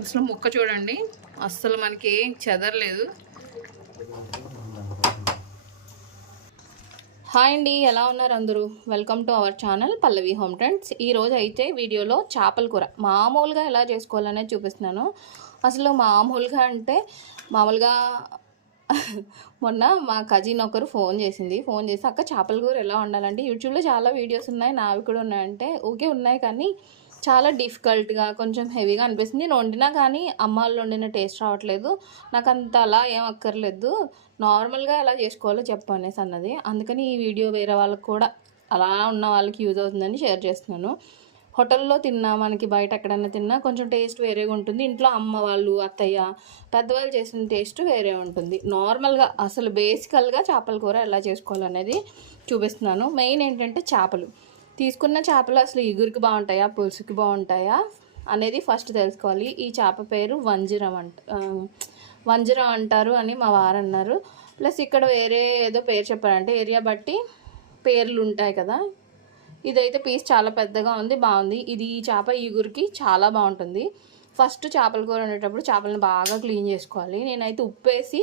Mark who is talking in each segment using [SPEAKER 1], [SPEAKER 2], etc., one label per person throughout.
[SPEAKER 1] అసలు ముక్క చూడండి. అస్సలు మనకి ఏం చెదరలేదు. హాయ్ అండి ఎలా ఉన్నారు అందరూ? Welcome to our channel Pallavi home trends ఈరోజు అయితే వీడియోలో చేపల కూర. మామూలుగా ఎలా చేసుకోవాలనేది చూపిస్తున్నాను. అసలు మామూలుగా అంటే మామూలుగా మొన్న మా కజిన్ ఒకరు ఫోన్ చేసింది. ఫోన్ చేసి అక్క చేపల కూర ఎలా ఉండాలంటే యూట్యూబ్లో చాలా వీడియోస్ ఉన్నాయి నావి కూడా ఉన్నాయంటే ఓకే ఉన్నాయి కానీ చాలా డిఫికల్ట్గా కొంచెం హెవీగా అనిపిస్తుంది. నేను వండినా కానీ అమ్మ వాళ్ళు వండిన టేస్ట్ రావట్లేదు. నాకు అంత అలా ఏం అక్కర్లేదు. నార్మల్గా ఎలా చేసుకోవాలో చెప్పు అనేసి అన్నది. అందుకని ఈ వీడియో వేరే వాళ్ళకి కూడా అలా ఉన్న వాళ్ళకి యూజ్ అవుతుందని షేర్ చేస్తున్నాను. హోటల్లో తిన్నా మనకి బయట ఎక్కడైనా తిన్నా కొంచెం టేస్ట్ వేరేగా ఉంటుంది. ఇంట్లో అమ్మ వాళ్ళు అత్తయ్య పెద్దవాళ్ళు చేసిన టేస్ట్ వేరే ఉంటుంది. నార్మల్గా అసలు బేసికల్గా చేపల కూర ఎలా చేసుకోవాలనేది చూపిస్తున్నాను. మెయిన్ ఏంటంటే చేపలు. తీసుకున్న చేపలు అసలు ఇగురికి బాగుంటాయా పులుసుకి బాగుంటాయా అనేది ఫస్ట్ తెలుసుకోవాలి. ఈ చేప పేరు వంజిరం అంట వంజరం వంజిరం అంటారు అని మా వారు అన్నారు. ప్లస్ ఇక్కడ వేరే ఏదో పేరు చెప్పారంటే ఏరియా బట్టి పేర్లు ఉంటాయి కదా. ఇదైతే పీస్ చాలా పెద్దగా ఉంది బాగుంది. ఇది ఈ చేప ఈగురికి చాలా బాగుంటుంది. ఫస్ట్ చేపల కూర వండేటప్పుడు చేపలను బాగా క్లీన్ చేసుకోవాలి. నేనైతే ఉప్పేసి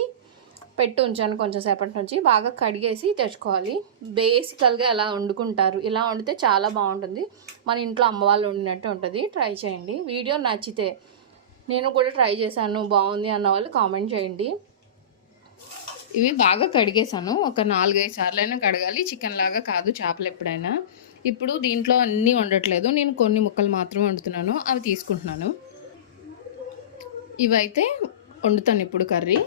[SPEAKER 1] పెట్టి ఉంచాను కొంచెం సేపటి నుంచి. బాగా కడిగేసి తెచ్చుకోవాలి. బేసికల్గా ఎలా వండుకుంటారు. ఇలా వండితే చాలా బాగుంటుంది. మన ఇంట్లో అమ్మవాళ్ళు వండినట్టు ఉంటుంది. ట్రై చేయండి. వీడియో నచ్చితే నేను కూడా ట్రై చేశాను. బాగుంది అన్న వాళ్ళు కామెంట్ చేయండి. ఇవి బాగా కడిగేసాను ఒక నాలుగైదు సార్లైనా కడగాలి. చికెన్ లాగా కాదు చేపలు ఎప్పుడైనా. ఇప్పుడు దీంట్లో అన్నీ వండట్లేదు. నేను కొన్ని ముక్కలు మాత్రమే వండుతున్నాను. అవి తీసుకుంటున్నాను. ఇవైతే వండుతాను ఇప్పుడు కర్రీ.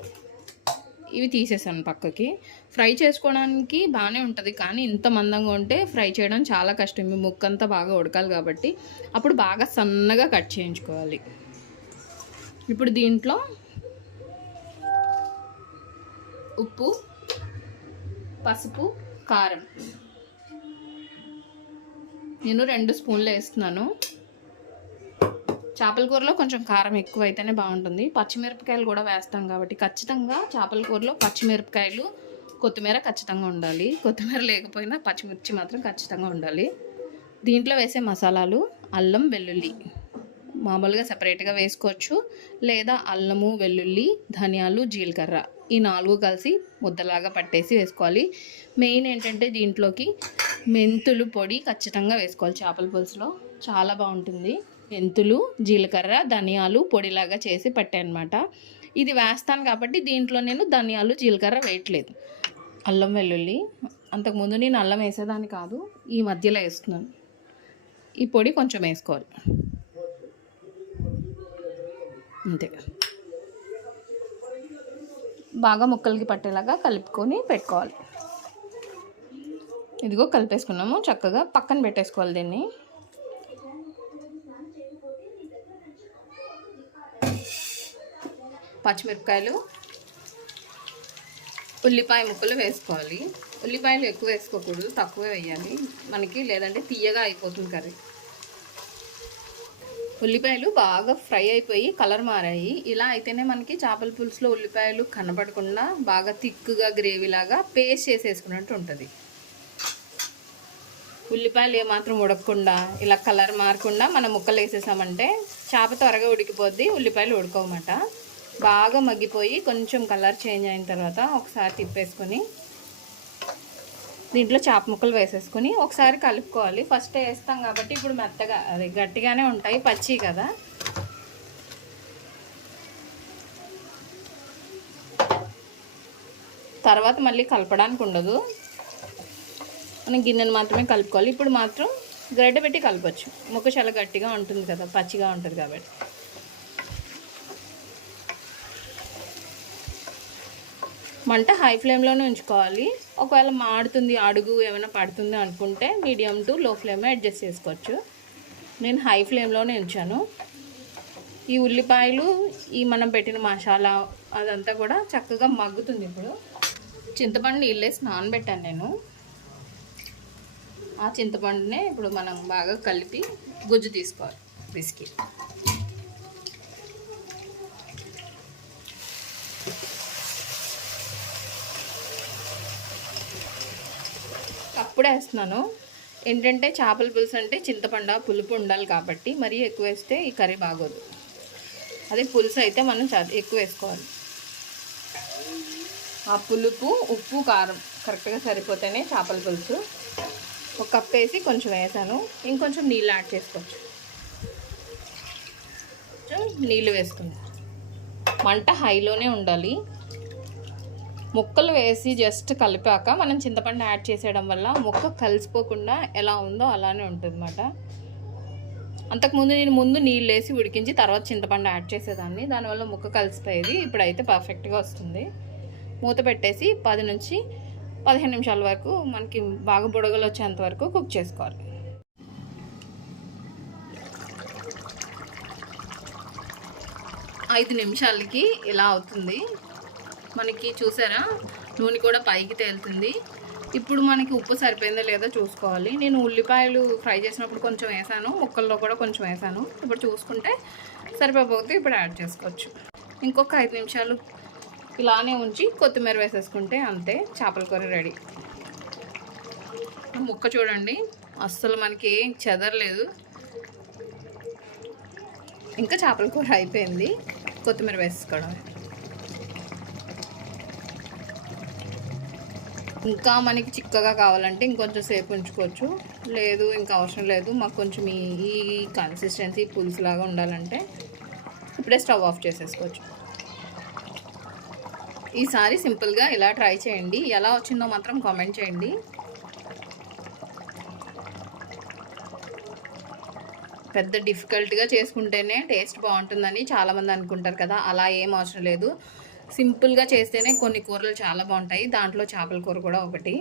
[SPEAKER 1] ఇవి తీసేసాను పక్కకి. ఫ్రై చేసుకోవడానికి బాగానే ఉంటుంది కానీ ఇంత మందంగా ఉంటే ఫ్రై చేయడం చాలా కష్టం. మీ ముక్కంతా బాగా ఉడకాలి కాబట్టి అప్పుడు బాగా సన్నగా కట్ చేయించుకోవాలి. ఇప్పుడు దీంట్లో ఉప్పు పసుపు కారం. నేను రెండు స్పూన్లు వేస్తున్నాను. చేపల కూరలో కొంచెం కారం ఎక్కువ అయితేనే బాగుంటుంది. పచ్చిమిరపకాయలు కూడా వేస్తాం కాబట్టి ఖచ్చితంగా చేపల కూరలో పచ్చిమిరపకాయలు కొత్తిమీర ఖచ్చితంగా ఉండాలి. కొత్తిమీర లేకపోయినా పచ్చిమిర్చి మాత్రం ఖచ్చితంగా ఉండాలి. దీంట్లో వేసే మసాలాలు అల్లం వెల్లుల్లి. మామూలుగా సపరేట్గా వేసుకోవచ్చు. లేదా అల్లము వెల్లుల్లి ధనియాలు జీలకర్ర ఈ నాలుగు కలిసి ముద్దలాగా పట్టేసి వేసుకోవాలి. మెయిన్ ఏంటంటే దీంట్లోకి మెంతులు పొడి ఖచ్చితంగా వేసుకోవాలి చేపల పులుసులో. చాలా బాగుంటుంది. మెంతులు జీలకర్ర ధనియాలు పొడిలాగా చేసి పట్టానమాట ఇది వేస్తాను కాబట్టి దీంట్లో నేను ధనియాలు జీలకర్ర వేయట్లేదు. అల్లం వెల్లుల్లి. అంతకుముందు నేను అల్లం వేసేదాన్ని కాదు ఈ మధ్యలో వేస్తున్నాను. ఈ పొడి కొంచెం వేసుకోవాలి. అంతే. బాగా ముక్కలకి పట్టేలాగా కలుపుకొని పెట్టుకోవాలి. ఇదిగో కలిపేసుకున్నాము చక్కగా పక్కన పెట్టేసుకోవాలి దీన్ని. పచ్చిమిరపకాయలు ఉల్లిపాయ ముక్కలు వేసుకోవాలి. ఉల్లిపాయలు ఎక్కువ వేసుకోకూడదు తక్కువ వేయాలి. మనకి లేదంటే తీయగా అయిపోతుంది కర్రీ. ఉల్లిపాయలు బాగా ఫ్రై అయిపోయి కలర్ మారాయి. ఇలా అయితేనే మనకి చేపల పులుసులో ఉల్లిపాయలు కనపడకుండా బాగా తిక్కుగా గ్రేవీలాగా పేస్ట్ చేసేసుకున్నట్టు ఉంటుంది. ఉల్లిపాయలు ఏమాత్రం ఉడకకుండా ఇలా కలర్ మారకుండా మనం ముక్కలు వేసేసామంటే చేప త్వరగా ఉడికిపోద్ది ఉల్లిపాయలు ఉడకవమాట బాగా మగ్గిపోయి కొంచెం కలర్ చేంజ్ అయిన తర్వాత ఒకసారి తిప్పేసుకొని దీంట్లో చేప ముక్కలు వేసేసుకొని ఒకసారి కలుపుకోవాలి. ఫస్ట్ వేస్తాం కాబట్టి ఇప్పుడు మెత్తగా అది గట్టిగానే ఉంటాయి పచ్చి కదా. తర్వాత మళ్ళీ కలపడానికి ఉండదు. మనం గిన్నెను మాత్రమే కలుపుకోవాలి. ఇప్పుడు మాత్రం గరిటె పెట్టి కలపచ్చు. ముక్క చాలా గట్టిగా ఉంటుంది కదా పచ్చిగా ఉంటుంది కాబట్టి. మంట హై ఫ్లేమ్లోనే ఉంచుకోవాలి. ఒకవేళ మాడుతుంది అడుగు ఏమైనా పడుతుంది అనుకుంటే medium to low flame adjust చేసుకోవచ్చు. నేను హై ఫ్లేమ్లోనే ఉంచాను. ఈ ఉల్లిపాయలు ఈ మనం పెట్టిన మసాలా అదంతా కూడా చక్కగా మగ్గుతుంది ఇప్పుడు. చింతపండు నీళ్ళేసి నానబెట్టాను నేను. ఆ చింతపండునే ఇప్పుడు మనం బాగా కలిపి గుజ్జు తీసుకోవాలి పిసికి అప్పుడే వేస్తున్నాను. ఏంటంటే చేపల పులుసు అంటే చింతపండు పులుపు ఉండాలి కాబట్టి మరీ ఎక్కువ వేస్తే ఈ కర్రీ బాగోదు. అదే పులుసు అయితే మనం ఎక్కువ వేసుకోవాలి. ఆ పులుపు ఉప్పు కారం కరెక్ట్గా సరిపోతేనే చేపల పులుసు. ఒక కప్ వేసి కొంచెం వేసాను. ఇంకొంచెం నీళ్ళు యాడ్ చేసుకోవచ్చు. కొంచెం నీళ్ళు వేసుకుందాం. మంట హైలోనే ఉండాలి. ముక్కలు వేసి జస్ట్ కలిపాక మనం చింతపండు యాడ్ చేసేయడం వల్ల ముక్క కలిసిపోకుండా ఎలా ఉందో అలానే ఉంటుంది అన్నమాట అంతకుముందు నేను ముందు నీళ్ళు వేసి ఉడికించి తర్వాత చింతపండు యాడ్ చేసేదాన్ని. దానివల్ల ముక్క కలిసిపోయేది. ఇప్పుడైతే పర్ఫెక్ట్గా వస్తుంది. మూత పెట్టేసి పది నుంచి పదిహేను నిమిషాల వరకు మనకి బాగా బుడగలు వచ్చేంత వరకు కుక్ చేసుకోవాలి. ఐదు నిమిషాలకి ఇలా అవుతుంది. మనకి చూసారా? నూనె కూడా పైకి తేలుతుంది. ఇప్పుడు మనకి ఉప్పు సరిపోయిందో లేదో చూసుకోవాలి. నేను ఉల్లిపాయలు ఫ్రై చేసినప్పుడు కొంచెం వేసాను. ముక్కల్లో కూడా కొంచెం వేసాను. ఇప్పుడు చూసుకుంటే సరిపోతే ఇప్పుడు యాడ్ చేసుకోవచ్చు. ఇంకొక ఐదు నిమిషాలు ఇలానే ఉంచి కొత్తిమీర వేసేసుకుంటే అంతే. చేపల కూర రెడీ. ముక్క చూడండి. అస్సలు మనకి ఏం చెదరలేదు. ఇంకా చేపల కూర అయిపోయింది. కొత్తిమీర వేసుకోవడం ఇంకా మనకి చిక్కగా కావాలంటే ఇంకొంచెం సేపు ఉంచుకోవచ్చు. లేదు ఇంకా అవసరం లేదు. మాకు కొంచెం ఈ ఈ కన్సిస్టెన్సీ పులుసులాగా ఉండాలంటే ఇప్పుడే స్టవ్ ఆఫ్ చేసేసుకోవచ్చు. ఈసారి సింపుల్గా ఇలా ట్రై చేయండి. ఎలా వచ్చిందో మాత్రం కామెంట్ చేయండి. పెద్ద డిఫికల్ట్గా చేసుకుంటేనే టేస్ట్ బాగుంటుందని చాలామంది అనుకుంటారు కదా. అలా ఏం అవసరం లేదు. సింపుల్గా చేస్తేనే కొన్ని కూరలు చాలా బాగుంటాయి. దాంట్లో చేపల కూర కూడా ఒకటి.